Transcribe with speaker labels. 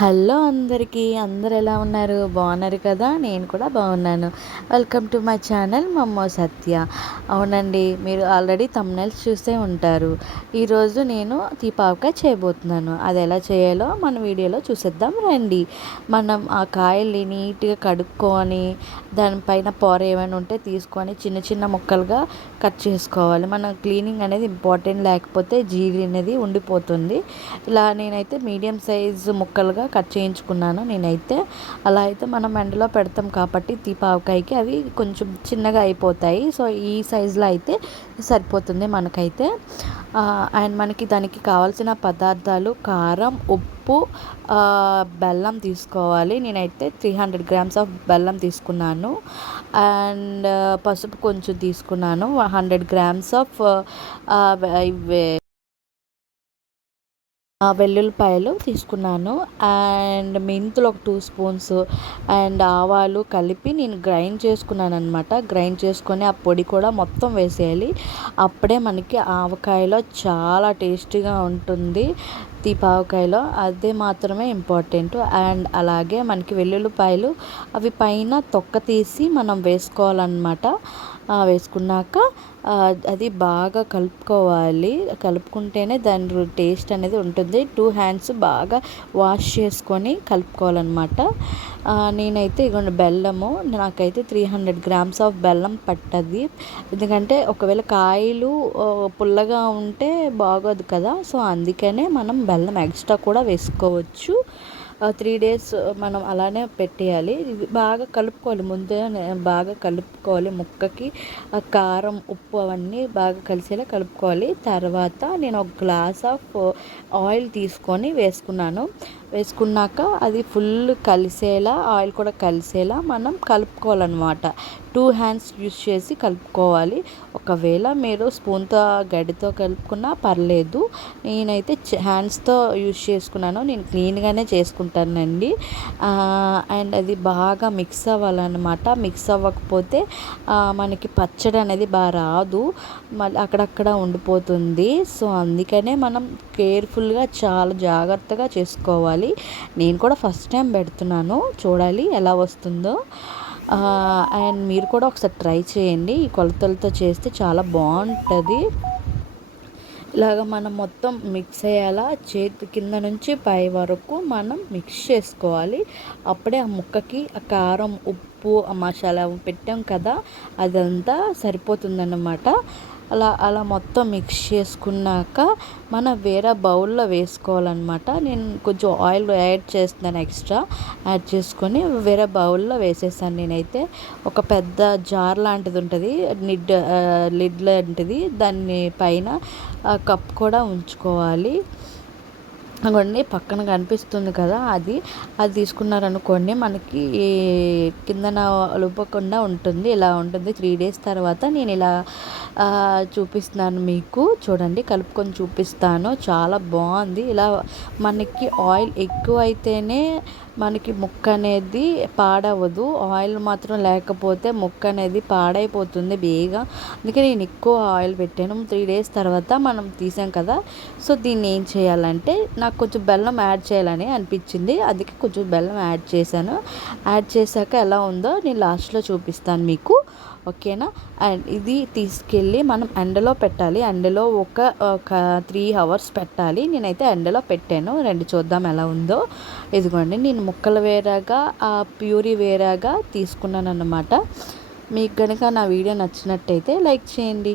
Speaker 1: Hello అందరికీ అందరు ఎలా ఉన్నారు? బాగున్నారు కదా? నేను కూడా బాగున్నాను. వెల్కమ్ టు మై ఛానల్ మమ్మో సత్య. అవునండి మీరు ఆల్రెడీ తమ్నెల్స్ చూసే ఉంటారు. ఈరోజు నేను తీపావకాయ చేయబోతున్నాను. అది ఎలా చేయాలో మన వీడియోలో చూసేద్దాం రండి. మనం ఆ కాయల్ని నీట్గా కడుక్కొని దానిపైన పొర ఏమైనా ఉంటే తీసుకొని చిన్న చిన్న ముక్కలుగా కట్ చేసుకోవాలి. మనం క్లీనింగ్ అనేది ఇంపార్టెంట్ లేకపోతే జీడి అనేది ఉండిపోతుంది. ఇలా నేనైతే మీడియం సైజు ముక్కలుగా కట్ చేయించుకున్నాను నేనైతే. అలా అయితే మనం ఎండలో పెడతాం కాబట్టి తీపావకాయకి అవి కొంచెం చిన్నగా అయిపోతాయి. సో ఈ సైజులో అయితే సరిపోతుంది మనకైతే. అండ్ మనకి దానికి కావాల్సిన పదార్థాలు కారం ఉప్పు బెల్లం తీసుకోవాలి. నేనైతే త్రీ హండ్రెడ్ గ్రామ్స్ ఆఫ్ బెల్లం తీసుకున్నాను. అండ్ పసుపు కొంచెం తీసుకున్నాను. హండ్రెడ్ గ్రామ్స్ ఆఫ్ వెల్లుల్లిపాయలు తీసుకున్నాను. అండ్ మెంతులు ఒక టూ స్పూన్స్ అండ్ ఆవాలు కలిపి నేను గ్రైండ్ చేసుకున్నాను అనమాట గ్రైండ్ చేసుకొని ఆ పొడి కూడా మొత్తం వేసేయాలి. అప్పుడే మనకి ఆవకాయలో చాలా టేస్టీగా ఉంటుంది దీపావకాయలో అది మాత్రమే ఇంపార్టెంట్. అండ్ అలాగే మనకి వెల్లుల్లిపాయలు అవి పైన తొక్క తీసి మనం వేసుకోవాలన్నమాట. వేసుకున్నాక అది బాగా కలుపుకోవాలి. కలుపుకుంటేనే దాని టేస్ట్ అనేది ఉంటుంది. టూ హ్యాండ్స్ బాగా వాష్ చేసుకొని కలుపుకోవాలన్నమాట. నేనైతే ఇగోండి బెల్లము నాకైతే త్రీ హండ్రెడ్ గ్రామ్స్ ఆఫ్ బెల్లం పట్టది. ఎందుకంటే ఒకవేళ కాయలు పుల్లగా ఉంటే బాగోదు కదా. సో అందుకనే మనం బెల్లం ఎక్స్ట్రా కూడా వేసుకోవచ్చు. త్రీ డేస్ మనం అలానే పెట్టేయాలి. బాగా కలుపుకోవాలి. ముందే బాగా కలుపుకోవాలి. ముక్కకి కారం ఉప్పు అవన్నీ బాగా కలిసేలా కలుపుకోవాలి. తర్వాత నేను ఒక గ్లాస్ ఆఫ్ ఆయిల్ తీసుకొని వేసుకున్నాను. వేసుకున్నాక అది ఫుల్ కలిసేలా ఆయిల్ కూడా కలిసేలా మనం కలుపుకోవాలన్నమాట. టూ హ్యాండ్స్ యూస్ చేసి కలుపుకోవాలి. ఒకవేళ మీరు స్పూన్తో గడితో కలుపుకున్నా పర్లేదు. నేనైతే హ్యాండ్స్తో యూస్ చేసుకున్నాను. నేను క్లీన్గానే చేసుకుంటానండి. అండ్ అది బాగా మిక్స్ అవ్వాలన్నమాట. మిక్స్ అవ్వకపోతే మనకి పచ్చడి అనేది బాగా రాదు. మళ్ళీ అక్కడక్కడ ఉండిపోతుంది. సో అందుకనే మనం కేర్ఫుల్గా చాలా జాగ్రత్తగా చేసుకోవాలి. నేను కూడా ఫస్ట్ టైం పెడుతున్నాను. చూడాలి ఎలా వస్తుందో. అండ్ మీరు కూడా ఒకసారి ట్రై చేయండి. ఈ కొలతలతో చేస్తే చాలా బాగుంటుంది. ఇలాగ మనం మొత్తం మిక్స్ అయ్యేలా చేతి కింద నుంచి పై వరకు మనం మిక్స్ చేసుకోవాలి. అప్పుడే ఆ ముక్కకి ఆ కారం ఉప్పు ఆ మసాలా పెట్టాం కదా అదంతా సరిపోతుందన్నమాట. అలా అలా మొత్తం మిక్స్ చేసుకున్నాక మన వేరే బౌల్లో వేసుకోవాలన్నమాట. నేను కొంచెం ఆయిల్ యాడ్ చేస్తున్నాను ఎక్స్ట్రా యాడ్ చేసుకొని వేరే బౌల్లో వేసేసాను నేనైతే. ఒక పెద్ద జార్ లాంటిది ఉంటుంది నిడ్ లిడ్ లాంటిది. దాన్ని పైన కప్ కూడా ఉంచుకోవాలి. అనుకోండి పక్కన కనిపిస్తుంది కదా అది. అది తీసుకున్నారనుకోండి మనకి కిందన అలుపకుండా ఉంటుంది. ఇలా ఉంటుంది. త్రీ డేస్ తర్వాత నేను ఇలా చూపిస్తున్నాను మీకు. చూడండి కలుపుకొని చూపిస్తాను. చాలా బాగుంది. ఇలా మనకి ఆయిల్ ఎక్కువ అయితేనే మనకి ముక్క అనేది పాడవదు. ఆయిల్ మాత్రం లేకపోతే ముక్క అనేది పాడైపోతుంది బేగా. అందుకే నేను ఎక్కువ ఆయిల్ పెట్టాను. త్రీ డేస్ తర్వాత మనం తీసాం కదా. సో దీన్ని ఏం చేయాలంటే నాకు కొంచెం బెల్లం యాడ్ చేయాలని అనిపించింది. అందుకే కొంచెం బెల్లం యాడ్ చేశాను. యాడ్ చేశాక ఎలా ఉందో నేను లాస్ట్లో చూపిస్తాను మీకు. ఓకేనా? అండ్ ఇది తీసుకెళ్ళి వెళ్ళి మనం ఎండలో పెట్టాలి. ఎండలో ఒక ఒక త్రీ అవర్స్ పెట్టాలి. నేనైతే ఎండలో పెట్టాను. రెండు చూద్దాం ఎలా ఉందో. ఇదిగోండి నేను ముక్కలు వేరేగా ఆ ప్యూరీ వేరేగా తీసుకున్నాను అన్నమాట మీకు కనుక నా వీడియో నచ్చినట్టయితే లైక్ చేయండి.